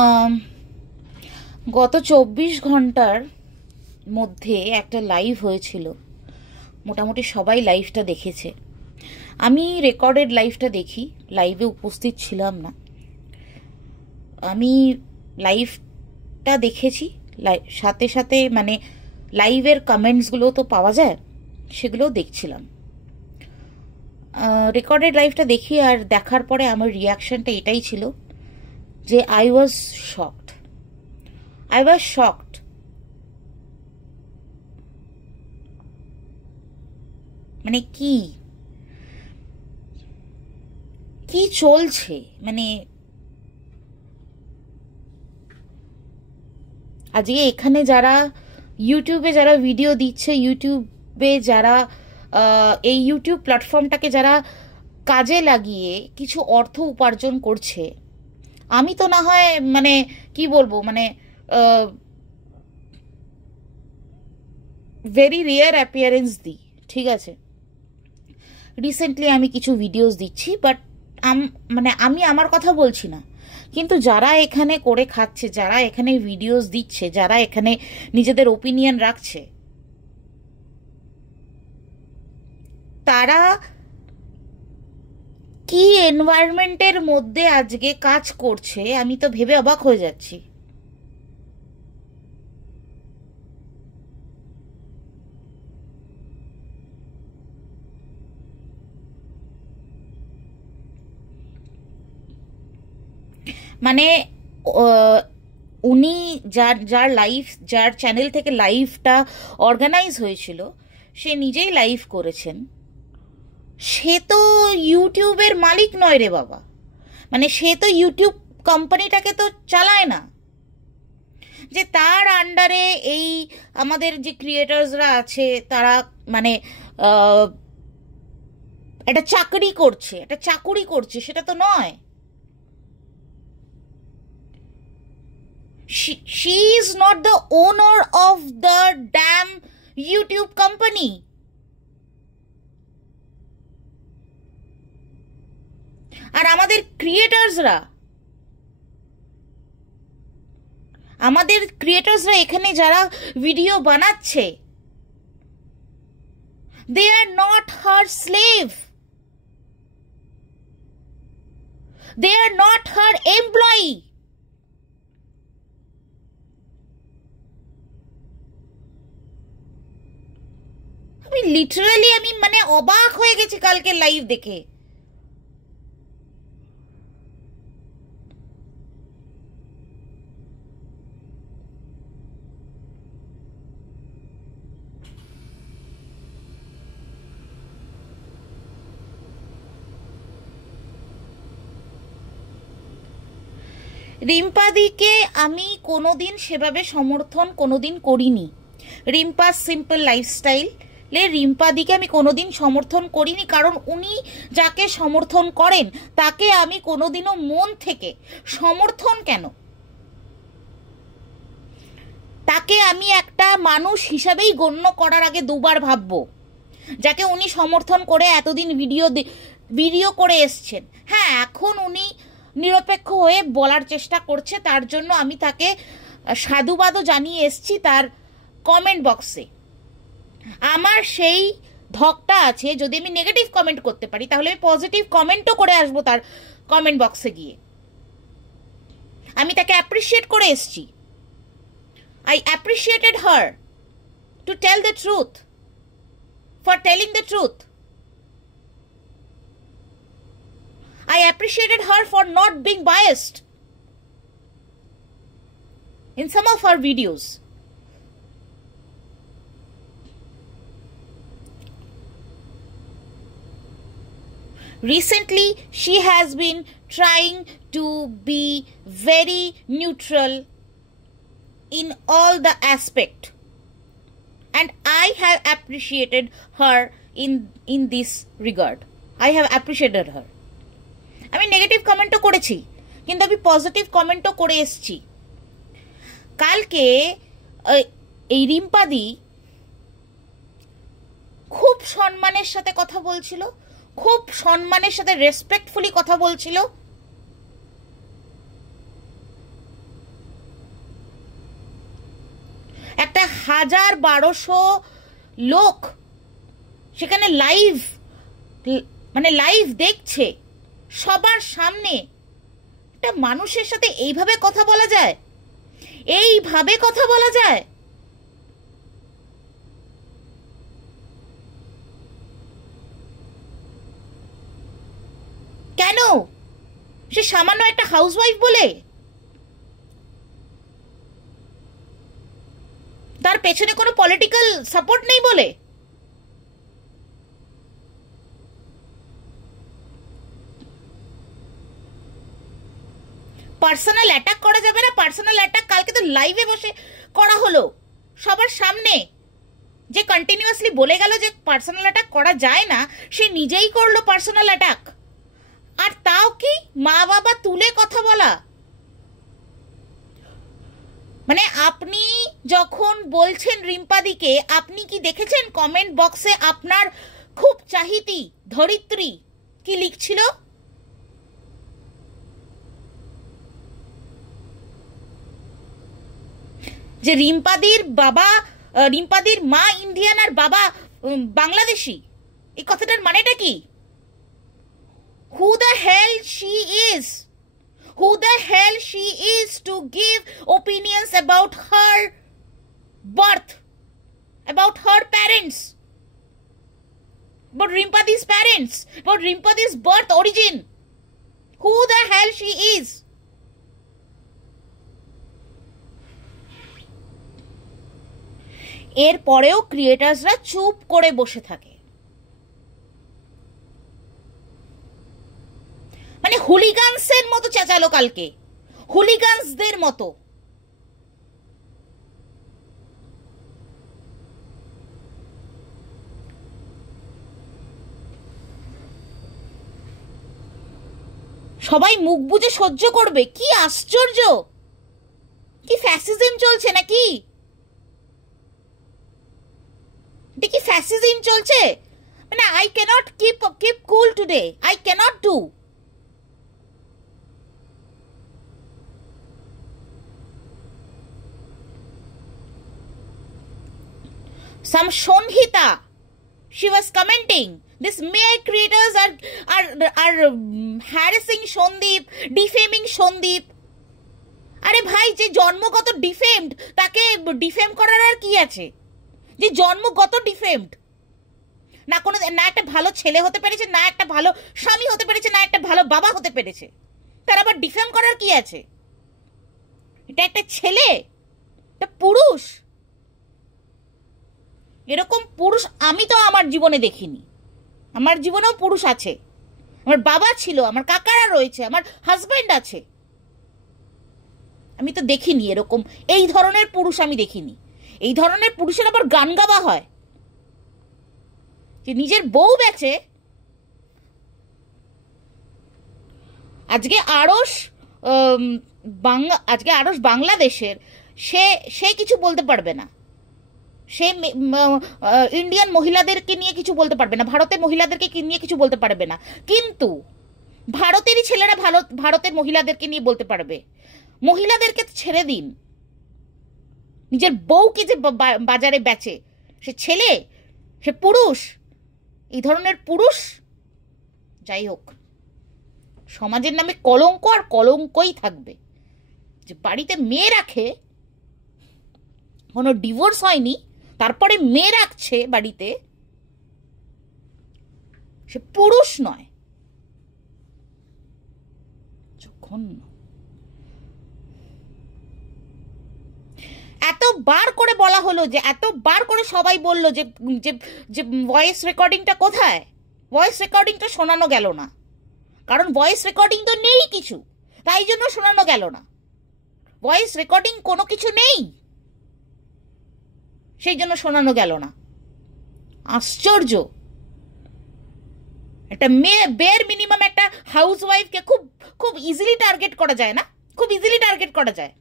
আম, গত 24 ঘন্টার মধ্যে একটা লাইভ হয়েছিল, মোটামুটি সবাই লাইভটা দেখেছে। আমি রেকর্ডেড লাইভটা দেখি, লাইভে উপস্থিত ছিলাম না। আমি লাইভটা দেখেছি, সাথে সাথে মানে লাইভের কমেন্টসগুলো তো পাওয়া যায়, সেগুলোও দেখছিলাম। রেকর্ডেড লাইভটা দেখি, আর দেখার পরে আমার রিয়াকশনটা এটাই ছিল যে আই ওয়াজ শকড। মানে কি কি চলছে, মানে আজকে এখানে যারা ইউটিউবে যারা ভিডিও দিচ্ছে, ইউটিউবে যারা এই ইউটিউব প্ল্যাটফর্মটাকে যারা কাজে লাগিয়ে কিছু অর্থ উপার্জন করছে, আমি তো না হয় মানে কি বলবো, মানে ভেরি রেয়ার অ্যাপিয়ারেন্স দিই, ঠিক আছে। রিসেন্টলি আমি কিছু ভিডিওস দিচ্ছি, বাট মানে আমি আমার কথা বলছি না, কিন্তু যারা এখানে করে খাচ্ছে, যারা এখানে ভিডিওস দিচ্ছে, যারা এখানে নিজেদের ওপিনিয়ন রাখছে, তারা কি এনভায়রনমেন্টের মধ্যে আজকে কাজ করছে, আমি তো ভেবে অবাক হয়ে যাচ্ছি। মানে উনি যার যার লাইভ, যার চ্যানেল থেকে লাইভটা অর্গানাইজ হয়েছিল, সে নিজেই লাইভ করেছেন। সে তো ইউটিউবের মালিক নয় রে বাবা, মানে সে তো ইউটিউব কোম্পানিটাকে তো চালায় না, যে তার আন্ডারে এই আমাদের যে ক্রিয়েটার্সরা আছে তারা মানে একটা চাকুরি করছে, সেটা তো নয়। she is not the owner of the damn YouTube company. আর আমাদের ক্রিয়েটার্সরা এখানে যারা ভিডিও বানাচ্ছে, they are not her slave, they are not her employee. আমি লিটারালি আমি মানে অবাক হয়ে গেছি কালকে লাইভ দেখে। রিম্পাদিকে আমি কোনোদিন সেভাবে সমর্থন কোনোদিন করিনি। রিম্পা সিম্পল লাইফস্টাইল রিম্পাদিকে আমি কোনোদিন সমর্থন করিনি, কারণ উনি যাকে সমর্থন করেন তাকে আমি কোনোদিনও মন থেকে সমর্থন কেন, তাকে আমি একটা মানুষ হিসাবেই গণ্য করার আগে দুবার ভাববো। যাকে উনি সমর্থন করে এতদিন ভিডিও করে এসছেন, হ্যাঁ এখন উনি নিরপেক্ষ হয়ে বলার চেষ্টা করছে, তার জন্য আমি তাকে সাধুবাদও জানিয়ে এসছি তার কমেন্ট বক্সে। আমার সেই ধকটা আছে, যদি আমি নেগেটিভ কমেন্ট করতে পারি তাহলে আমি পজিটিভ কমেন্টও করে আসবো তার কমেন্ট বক্সে গিয়ে। আমি তাকে অ্যাপ্রিসিয়েট করে এসছি। I appreciated her to tell the truth, for telling the truth. I appreciated her for not being biased in some of her videos. Recently, she has been trying to be very neutral in all the aspect, and I have appreciated her in this regard. I have appreciated her. আমি negative কমেন্টও করেছি, কিন্তু আমি positive কমেন্টও করে এসেছি। কালকে এই রিম্পাদি খুব সম্মানের সাথে কথা বলছিল, খুব সম্মানের সাথে রেসপেক্টফুলি কথা বলছিল। একটা 1000-1200 লোক সেখানে লাইভ, মানে লাইভ দেখছে সবার সামনে। একটা মানুষের সাথে এইভাবে কথা বলা যায়? এইভাবে কথা বলা যায়? কেন? সে সামান্য একটা হাউসওয়াইফ বলে? তার পেছনে কোনো পলিটিক্যাল সাপোর্ট নেই বলে? পার্সোনাল অ্যাটাক করা যাবে না? পার্সোনাল অ্যাটাক কালকে তো লাইভে বসে করা হলো সবার সামনে। যে কন্টিনিউয়াসলি বলে গেল যে পার্সোনাল অ্যাটাক করা যায় না, সে নিজেই করলো পার্সোনাল অ্যাটাক। আর তাও কি মা বাবা তুলে কথা বলা? মানে আপনি যখন বলছেন রিম্পাদিকে, আপনি কি দেখেছেন কমেন্ট বক্সে আপনার খুব চাহিতি ধরিত্রী কি লিখছিল? যে রিম্পাদির বাবা, রিম্পাদির মা ইন্ডিয়ান আর বাবা বাংলাদেশি। এই কথাটার মানেটা কি? Who the hell she is? Who the hell she is to give opinions about her birth, about her parents, about Rimpadi's parents, about Rimpadi's birth origin? Who the hell she is? এর পরেও ক্রিয়েটার্সরা চুপ করে বসে থাকে। মানে হুলিগানসের মতো চেঁচালো কালকে, হুলিগানসদের মতো। সবাই মুখ বুজে সহ্য করবে? কি আশ্চর্য! কি ফ্যাসিজম চলছে নাকি? কি ফ্যাসিজম চলছে? মানে I cannot keep cool today. I cannot do. Some Shonhita, she was commenting, this male creators are harassing Shondeep, defaming Shondeep. আরে ভাই, যে জন্মগত ডিফেমড তাকে ডিফেম করার আর কি আছে? যে জন্মগত ডিফেমড, না কোনো, না একটা ভালো ছেলে হতে পেরেছে, না একটা ভালো স্বামী হতে পেরেছে, না একটা ভালো বাবা হতে পেরেছে, তার আবার ডিফেম করার কি আছে? এটা একটা ছেলে, একটা পুরুষ। এরকম পুরুষ আমি তো আমার জীবনে দেখিনি। আমার জীবনেও পুরুষ আছে, আমার বাবা ছিল, আমার কাকারা রয়েছে, আমার হাজব্যান্ড আছে। আমি তো দেখিনি এরকম, এই ধরনের পুরুষ আমি দেখিনি। এই ধরনের পুরুষের আবার গান গাওয়া হয়, যে নিজের বউ বেচে। আজকে আরশ বাংলাদেশের, সে কিছু বলতে পারবে না। সে ইন্ডিয়ান মহিলাদেরকে নিয়ে কিছু বলতে পারবে না, ভারতের মহিলাদেরকে নিয়ে কিছু বলতে পারবে না। কিন্তু ভারতেরই ছেলেরা ভারতের মহিলাদেরকে নিয়ে বলতে পারবে। মহিলাদেরকে ছেড়ে দিন, নিজের বউকে যে বাজারে বেচে, সে ছেলে, সে পুরুষ। এই ধরনের পুরুষ, যাই হোক, সমাজের নামে কলঙ্ক আর কলঙ্কই থাকবে। যে বাড়িতে মেয়ে রাখে, কোনো ডিভোর্স হয়নি, তারপরে মেয়ে রাখছে বাড়িতে, সে পুরুষ নয়। জঘন্য। এতবার করে বলা হলো, যে এতবার করে সবাই বলল যে যে ভয়েস রেকর্ডিংটা কোথায়? ভয়েস রেকর্ডিংটা শোনানো গেল না, কারণ ভয়েস রেকর্ডিং তো নেই কিছু, তাই জন্য শোনানো গেল না। ভয়েস রেকর্ডিং কোনো কিছু নেই, সেই জন্য শোনানো গেল না। আশ্চর্য! একটা মেয়ে, বের মিনিমাম একটা হাউস ওয়াইফকে খুব ইজিলি টার্গেট করা যায় না? খুব ইজিলি টার্গেট করা যায়,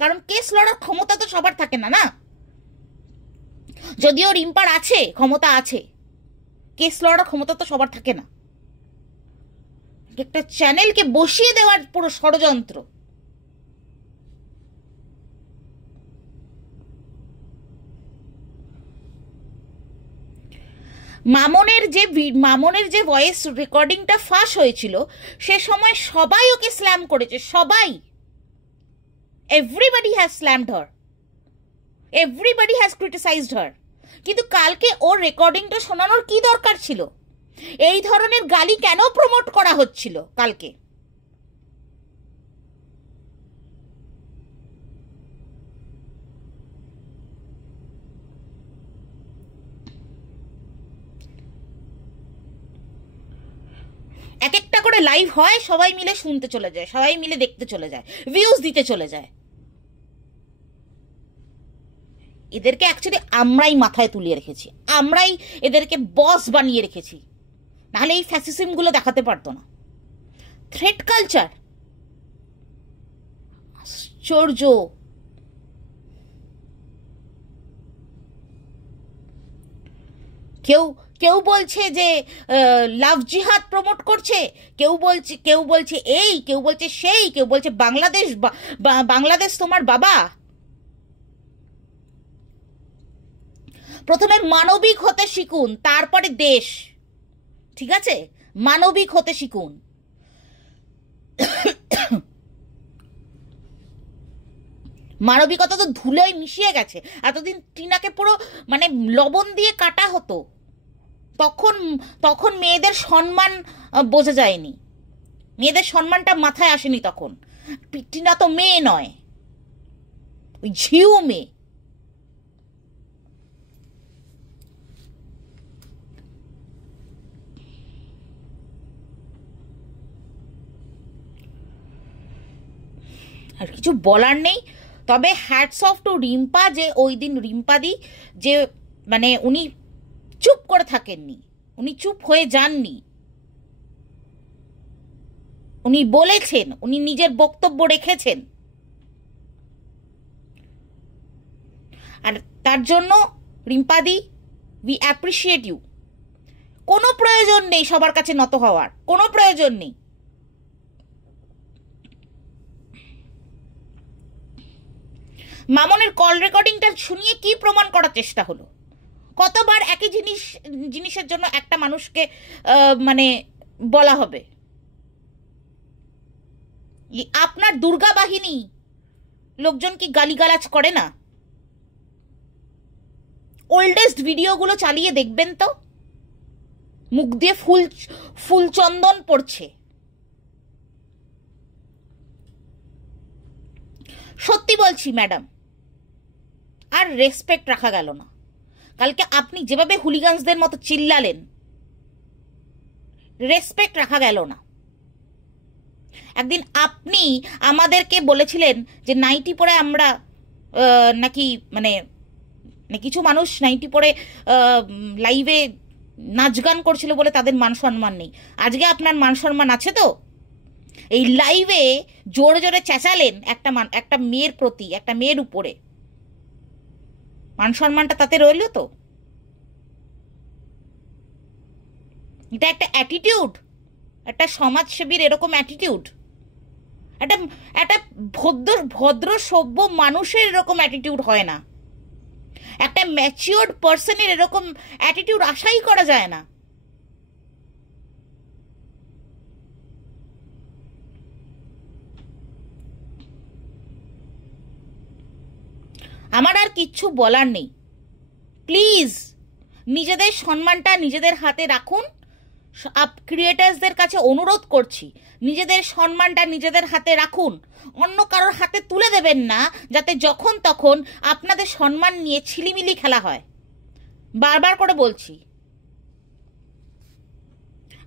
কারণ কেস লড়ার ক্ষমতা তো সবার থাকে না। না, যদিও রিম্পার আছে, ক্ষমতা আছে, কেস লড়ার ক্ষমতা তো সবার থাকে না। একটা চ্যানেলকে বসিয়ে দেওয়ার পুরো ষড়যন্ত্র। মামনের যে ভয়েস রেকর্ডিংটা ফাঁস হয়েছিল, সে সময় সবাই ওকে স্ল্যাম করেছে, সবাই। Everybody has slammed her, everybody has criticised her. কিন্তু কালকে ওর রেকর্ডিংটা শোনানোর কি দরকার ছিল? এই ধরনের গালি কেন প্রমোট করা হচ্ছিল কালকে? এক একটা করে লাইভ হয়, সবাই মিলে শুনতে চলে যায়, সবাই মিলে দেখতে চলে যায়, ভিউজ দিতে চলে যায়। এদেরকে অ্যাকচুয়ালি আমরাই মাথায় তুলিয়ে রেখেছি, আমরাই এদেরকে বস বানিয়ে রেখেছি, নাহলে এই ফ্যাসিজমগুলো দেখাতে পারতো না। থ্রেট কালচার, আশ্চর্য। কেউ কেউ বলছে যে লাভ জিহাদ প্রমোট করছে, কেউ বলছে এই, কেউ বলছে সেই, কেউ বলছে বাংলাদেশ, বাংলাদেশ তোমার বাবা। প্রথমে মানবিক হতে শিখুন, তারপরে দেশ, ঠিক আছে? মানবিক হতে শিখুন। মানবিকতা তো ধুলোয় মিশিয়ে গেছে। এতদিন টিনাকে পুরো মানে লবণ দিয়ে কাটা হতো, তখন মেয়েদের সম্মান বোঝা যায়নি, মেয়েদের সম্মানটা মাথায় আসেনি তখন। টিনা তো মেয়ে নয়, ওই ঝিউ মেয়ে। আর কিছু বলার নেই। তবে হ্যাটস অফ টু রিম্পা, যে ওই দিন রিম্পাদি যে মানে উনি চুপ করে থাকেননি, উনি চুপ হয়ে যাননি, উনি বলেছেন, উনি নিজের বক্তব্য রেখেছেন। আর তার জন্য রিম্পাদি, উই অ্যাপ্রিসিয়েট ইউ। কোনো প্রয়োজন নেই সবার কাছে নত হওয়ার, কোনো প্রয়োজন নেই। মামনের কল রেকর্ডিংটা শুনিয়ে কি প্রমাণ করার চেষ্টা হলো? কতবার একই জিনিসের জন্য একটা মানুষকে মানে বলা হবে? আপনার দুর্গা বাহিনী লোকজন কি গালিগালাজ করে না? ওল্ডেস্ট ভিডিওগুলো চালিয়ে দেখবেন তো, মুখ দিয়ে ফুল চন্দন পড়ছে। সত্যি বলছি ম্যাডাম, আর রেসপেক্ট রাখা গেল না। কালকে আপনি যেভাবে হুলিগানসদের মতো চিল্লালেন, রেসপেক্ট রাখা গেল না। একদিন আপনি আমাদেরকে বলেছিলেন যে নাইটি পরে আমরা নাকি মানে কিছু মানুষ নাইটি পরে লাইভে নাচ গান করছিল বলে তাদের মান সম্মান নেই। আজকে আপনার মান সম্মান আছে তো? এই লাইভে জোরে জোরে চেঁচালেন একটা মেয়ের প্রতি, একটা মেয়ের উপরে, মান সম্মানটা তাতে রইল তো? এটা একটা অ্যাটিটিউড, একটা সমাজসেবীর এরকম অ্যাটিটিউড, একটা ভদ্র সভ্য মানুষের এরকম অ্যাটিটিউড হয় না, একটা ম্যাচিওর্ড পার্সনের এরকম অ্যাটিটিউড আশাই করা যায় না। আমার আর কিচ্ছু বলার নেই। প্লিজ নিজেদের সম্মানটা নিজেদের হাতে রাখুন। ক্রিয়েটার্সদের কাছে অনুরোধ করছি, নিজেদের সম্মানটা নিজেদের হাতে রাখুন, অন্য কারোর হাতে তুলে দেবেন না, যাতে যখন তখন আপনাদের সম্মান নিয়ে ছিলিমিলি খেলা হয়। বারবার করে বলছি,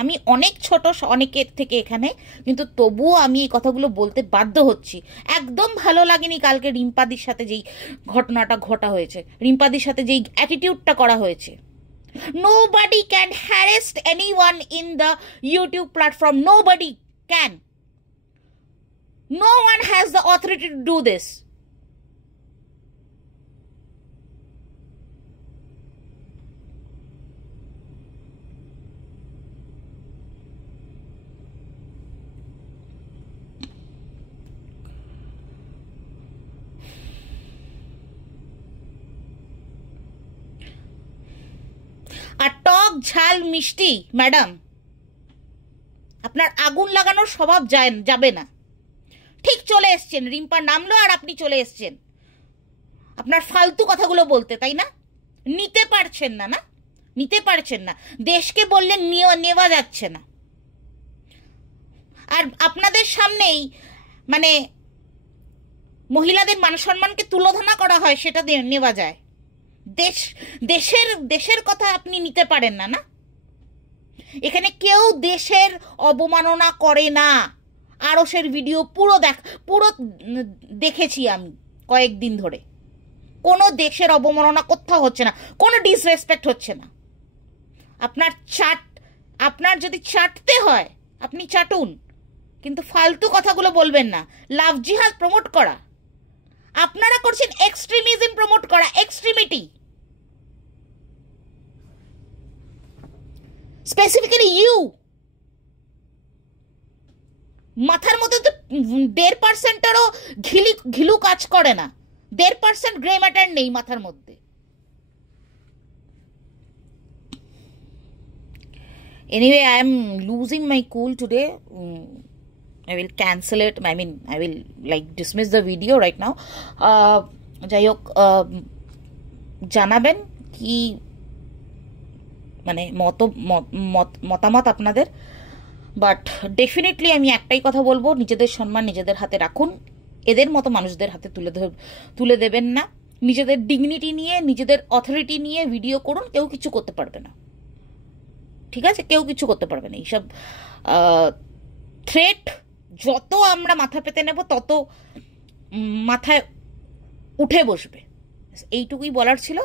আমি অনেক ছোট অনেকের থেকে এখানে, কিন্তু তবুও আমি এই কথাগুলো বলতে বাধ্য হচ্ছি। একদম ভালো লাগেনি কালকে রিম্পাদির সাথে যেই ঘটনাটা ঘটা হয়েছে, রিম্পাদির সাথে যেই অ্যাটিটিউডটা করা হয়েছে। Nobody can harass anyone in the YouTube platform. Nobody can. No one has the authority to do this. আর টক ঝাল মিষ্টি ম্যাডাম, আপনার আগুন লাগানোর স্বভাব যাবে না। ঠিক চলে এসছেন, রিম্পা নামলো আর আপনি চলে এসছেন আপনার ফালতু কথাগুলো বলতে, তাই না? নিতে পারছেন না, না নিতে পারছেন না, দেশকে বললে নেওয়া যাচ্ছে না। আর আপনাদের সামনেই মানে মহিলাদের মান সম্মানকে তুলোধনা করা হয়, সেটা নেওয়া যায়। দেশের কথা আপনি নিতে পারেন না, না? এখানে কেউ দেশের অবমাননা করে না। আরশের ভিডিও পুরো দেখেছি আমি কয়েকদিন ধরে। কোনো দেশের অবমাননা কোথাও হচ্ছে না, কোনো ডিসরেসপেক্ট হচ্ছে না। আপনার যদি চাটতে হয় আপনি চাটুন, কিন্তু ফালতু কথাগুলো বলবেন না। লাভ জিহাদ প্রমোট করা, আপনারা করছেন এক্সট্রিমিজম প্রমোট করা, এক্সট্রিমিটি। স্পেসিফিক্যালি ইউ, মাথার মধ্যে তো 1.5%-এরও ঘিলু কাজ করে না। 1.5% গ্রে ম্যাটার নেই মাথার মধ্যে। Anyway, I am losing my cool today. I will cancel it. I will like dismiss the video right now. যাই হোক, জানাবেন কি মানে মতামত আপনাদের। বাট ডেফিনেটলি আমি একটাই কথা বলবো, নিজেদের সম্মান নিজেদের হাতে রাখুন। এদের মতো মানুষদের হাতে তুলে দেবেন না। নিজেদের ডিগনিটি নিয়ে, নিজেদের অথরিটি নিয়ে ভিডিও করুন, কেউ কিছু করতে পারবে না। ঠিক আছে? কেউ কিছু করতে পারবে না। এইসব থ্রেট যত আমরা মাথা পেতে নেব তত মাথায় উঠে বসবে। এইটুকুই বলার ছিল।